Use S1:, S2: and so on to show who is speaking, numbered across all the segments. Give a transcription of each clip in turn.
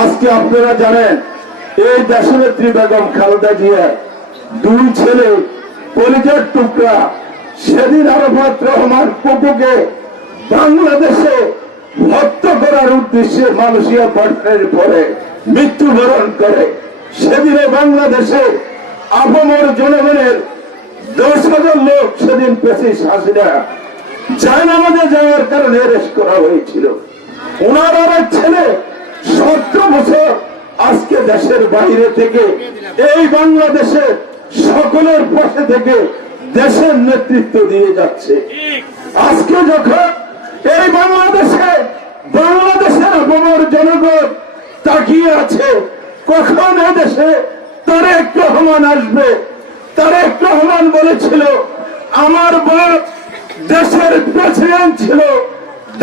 S1: আজকে আপনারা জানেন, এই দেশনেত্রী বেগম খালেদা জিয়া দুই ছেলে, কলিজার টুকরা, সেদিন আরফাত রহমান পপুকে বাংলাদেশে হত্যা করার উদ্দেশ্যে মালয়েশিয়া পাঠানোর পরে মৃত্যুবরণ করে। সেদিনে বাংলাদেশে আপামর জনগণের দশ হাজার লোক সেদিন পেশিস হাসিনা জায়নামাজে যাওয়ার কারণে অ্যারেস্ট করা হয়েছিল। ওনার আর ছেলে সতেরো বছর আজকে দেশের বাইরে থেকে, এই বাংলাদেশে সকলের পাশে থেকে দেশের নেতৃত্ব দিয়ে যাচ্ছে। আজকে যখন এই বাংলাদেশে বাংলাদেশের অপমর জনগণ তাকিয়ে আছে, কখন রহমান আসবে? রহমান বলেছিল, আমার বাপ দেশের প্রেসিডেন্ট ছিল,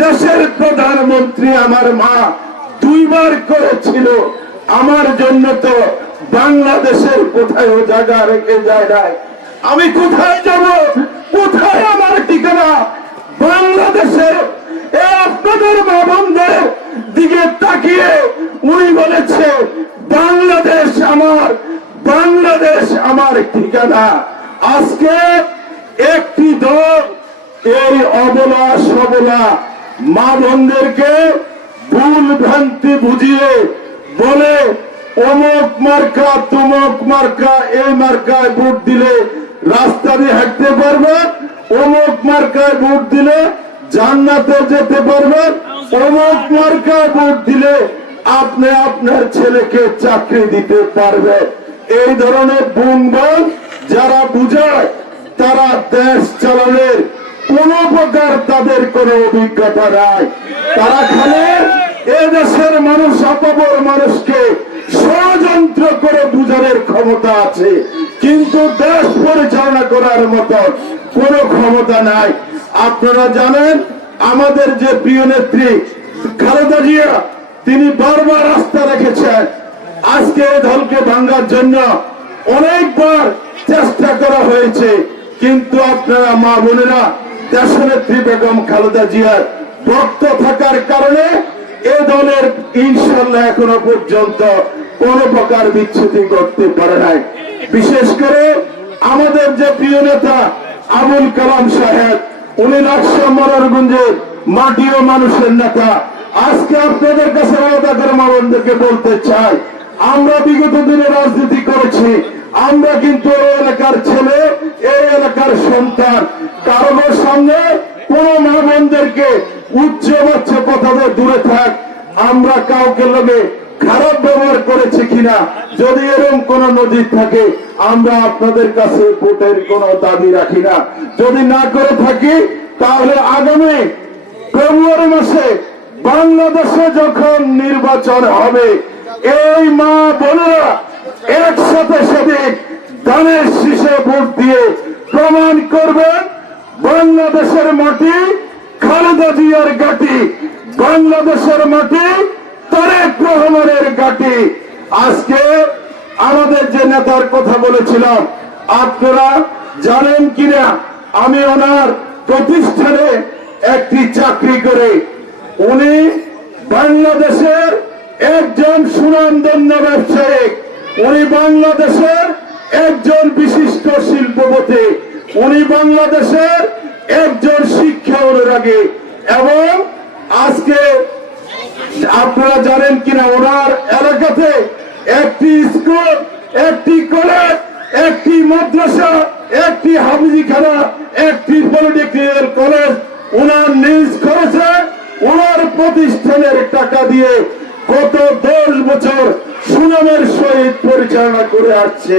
S1: দেশের প্রধানমন্ত্রী আমার মা। দুইবার করেছিল। আমার জন্য তো বাংলাদেশের কোথায় জায়গা রেখে যায় নাই। আমি কোথায় যাব? কোথায় আমার ঠিকানা? বাংলাদেশের আপনাদের মা দিকে তাকিয়ে উনি বলেছে, বাংলাদেশ আমার বাংলাদেশ আমার ঠিকানা। আজকে একটি দল, এই অবলা সবলা মা বোনদেরকে ভুল ভ্রান্তি বুঝিয়ে বলে, অমুক মার্কা, তুমুক মার্কা, এই মার্কায় ভোট দিলে রাস্তা দিয়ে হাঁটতে পারবেন অমুক মার্কায় ভোট দিলে জান্নাতে যেতে পারবেন অমুক মার্কায় ভোট দিলে আপনি আপনার ছেলেকে চাকরি দিতে পারবে। এই ধরনের বুনবান যারা বুঝায়, তারা দেশ চালানোর কোন প্রকার তাদের কোনো অভিজ্ঞতা নাই। তারা খালি এ দেশের মানুষ, অপবর মানুষকে ষড়যন্ত্র করে বুঝানোর ক্ষমতা আছে। কিন্তু দেশ পরিচালনা করার মতো কোনো ক্ষমতা নাই। আপনারা জানেন, আমাদের যে প্রিয় নেত্রী খালেদা জিয়া, তিনি বারবার রাস্তা রেখেছেন। আজকে এই দলকে ভাঙ্গার জন্য অনেকবার চেষ্টা করা হয়েছে। কিন্তু আপনারা মা বোনেরা দেশনেত্রী বেগম খালেদা জিয়ার ভক্ত থাকার কারণে এ দলের ইনশাল্লাহ এখনও পর্যন্ত কোন প্রকার বিচ্ছুতি করতে পারে নাই। বিশেষ করে আমাদের যে প্রিয় নেতা আবুল কালাম সাহেব, উনি লাকসা মাটি ও মানুষের নেতা। আজকে আপনাদের কাছে আলাদা মামনদেরকে বলতে চাই, আমরা বিগত দিনে রাজনীতি করেছি, আমরা কিন্তু এই এলাকার ছেলে, এই এলাকার সন্তান। কারোর সামনে কোন মা বোনদেরকে উচ্চ বাচ্চা কথাদের দূরে থাক। আমরা কাউকে লোকে খারাপ ব্যবহার করেছি কিনা, যদি এরকম কোন নদী থাকে, আমরা আপনাদের কাছে ভোটের কোন দাবি রাখি না। যদি না করে থাকি, তাহলে আগামী ফেব্রুয়ারি মাসে বাংলাদেশে যখন নির্বাচন হবে, এই মা বোনেরা একসাথে সেদিন ধানের শীষে ভোট দিয়ে প্রমাণ করবেন। বাংলাদেশের মাটি খালেদা জিয়ার গাটি, বাংলাদেশের মাটি তারেক রহমানের গাটি। আজকে আমাদের যে নেতার কথা বলেছিলাম, আপনারা জানেন কিনা? আমি ওনার প্রতিষ্ঠানে একটি চাকরি করে। উনি বাংলাদেশের একজন সুনামধন্য ব্যবসায়িক। উনি বাংলাদেশের একজন বিশিষ্ট শিল্পপতি। উনি বাংলাদেশের একজন শিক্ষা অনুরাগী এবং আজকে আপনারা জানেন কিনা, ওনার এলাকাতে একটি স্কুল, একটি কলেজ, একটি মাদ্রাসা, একটি হাফিজিখানা, একটি পলিটেকনিক্যাল কলেজ ওনার নিজ খরচে ওনার প্রতিষ্ঠানের টাকা দিয়ে গত দশ বছর সুনামের সহিত পরিচালনা করে আসছে।